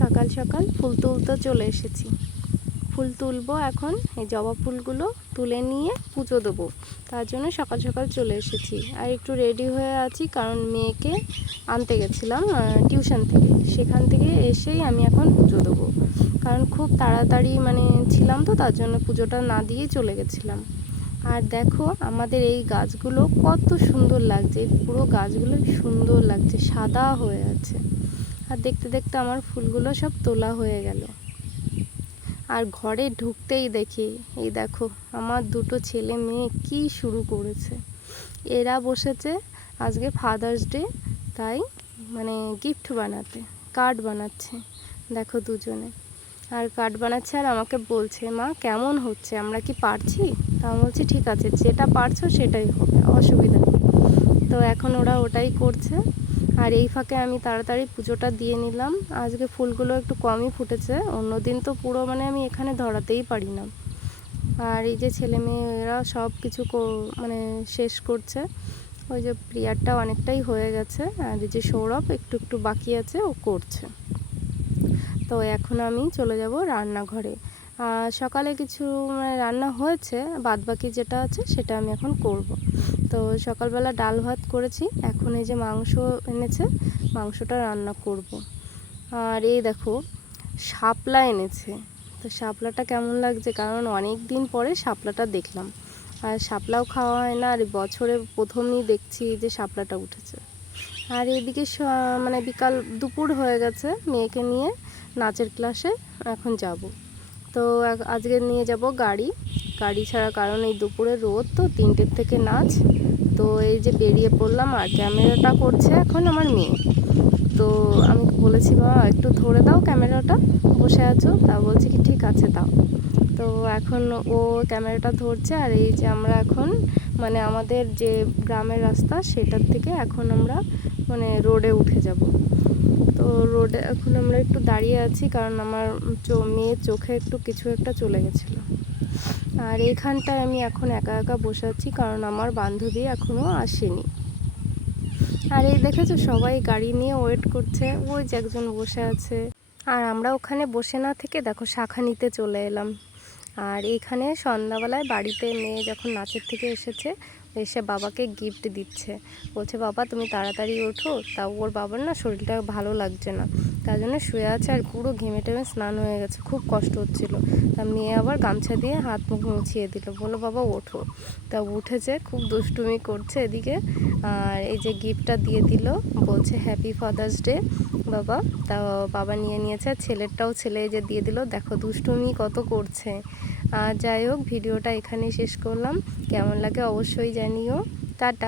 সকাল সকাল ফুল তুলতে চলে এসেছি। ফুল তুলবো এখন, এই জবা ফুলগুলো তুলে নিয়ে পুজো দেবো। তার জন্য সকাল সকাল চলে এসেছি। আর একটু রেডি হয়ে আছি কারণ মেয়েকে আনতে গেছিলাম টিউশন থেকে। সেখান থেকে এসেই আমি এখন পুজো দেবো। কারণ খুব তাড়াতাড়ি মানে ছিলাম তো, তার জন্য পুজোটা না দিয়েই চলে গেছিলাম। আর দেখো আমাদের এই গাছগুলো কত সুন্দর লাগছে এই পুরো গাছগুলো সুন্দর লাগছে, সাদা হয়ে আছে। আর দেখতে দেখতে আমার ফুলগুলো সব তোলা হয়ে গেল। আর ঘরে ঢুকতেই দেখি, এই দেখো, আমার দুটো ছেলে মেয়ে কি শুরু করেছে। এরা বসেছে আজকে ফাদার্স ডে তাই মানে গিফট বানাতে কার্ড বানাচ্ছে, দেখো দুজনে। আর কার্ড বানাচ্ছে আর আমাকে বলছে, মা, কেমন হচ্ছে? আমরা কি পারছি? তা বলছি, ঠিক আছে, যেটা পারছ সেটাই হবে, অসুবিধা নেই। তো এখন ওরা ওটাই করছে। আর এই ফাঁকে আমি তাড়াতাড়ি পুজোটা দিয়ে নিলাম। আজকে ফুলগুলো একটু কমই ফুটেছে, অন্যদিন তো পুরো মানে আমি এখানে ধরাতেই পারি না। আর এই যে ছেলে মেয়েরা সব কিছু মানে শেষ করছে। ওই যে প্রিয়ারটা অনেকটাই হয়ে গেছে, আর এই যে সৌরভ একটু একটু বাকি আছে, ও করছে। তো এখন আমি চলে যাব রান্নাঘরে। সকালে কিছু মানে রান্না হয়েছে বাদ বাকি যেটা আছে সেটা আমি এখন করব। তো সকালবেলা ডাল ভাত করেছি, এখন এই যে মাংস এনেছে, মাংসটা রান্না করব। আর এই দেখো, শাপলা এনেছে। তো শাপলাটা কেমন লাগছে? কারণ অনেক দিন পরে শাপলাটা দেখলাম। আর শাপলাও খাওয়া হয় না, আর বছরে প্রথমই দেখছি যে শাপলাটা উঠেছে। আর এদিকে মানে বিকাল দুপুর হয়ে গেছে, মেয়েকে নিয়ে নাচের ক্লাসে এখন যাব। তো আজকে নিয়ে যাব গাড়ি। গাড়ি ছাড়া কারণ এই দুপুরে রোদ তো, তিনটের থেকে নাচ। তো এই যে বেরিয়ে পড়লাম আর ক্যামেরাটা করছে এখন আমার মেয়ে। তো আমি বলেছি বাবা একটু ধরে দাও ক্যামেরাটা, বসে আছো? তা বলছে কি, ঠিক আছে, দাও। তো এখন ও ক্যামেরাটা ধরছে আর এই যে আমরা এখন মানে আমাদের যে গ্রামের রাস্তা, সেটার থেকে এখন আমরা মানে রোডে উঠে যাব। রোডে এখন আমরা একটু দাঁড়িয়ে আছি কারণ আমার মেয়ের চোখে একটু কিছু একটা চলে গেছিল। আর এইখানটায় আমি এখন একা একা বসে আছি কারণ আমার বান্ধবী এখনও আসেনি। আর এই দেখেছ সবাই গাড়ি নিয়ে ওয়েট করছে, ওই যে একজন বসে আছে। আর আমরা ওখানে বসে না থেকে দেখো শাখা নিতে চলে এলাম। আর এখানে সন্ধ্যাবেলায় বাড়িতে মেয়ে যখন নাচের থেকে এসেছে এসে বাবাকে গিফট দিচ্ছে। বলছে, বাবা, তুমি তাড়াতাড়ি ওঠো। তা ওর বাবার না শরীরটা ভালো লাগছে না। তার জন্য শুয়ে আছে আর পুরো ঘেমে টেমে স্নান হয়ে গেছে। খুব কষ্ট হচ্ছিল। তা মেয়ে আবার গামছা দিয়ে হাত মুখ মুছিয়ে দিল। বলো বাবা, ওঠো। তা উঠেছে, খুব দুষ্টুমি করছে এদিকে। আর এই যে গিফটটা দিয়ে দিল, বলছে হ্যাপি ফাদার্স ডে বাবা। তা বাবা নিয়ে নিয়েছে। ছেলেরটাও ছেলে যে দিয়ে দিল। দেখো, দুষ্টুমি কত করছে। যাই হোক ভিডিওটা এখানেই শেষ করলাম। কেমন লাগে অবশ্যই জানিও। টাটা।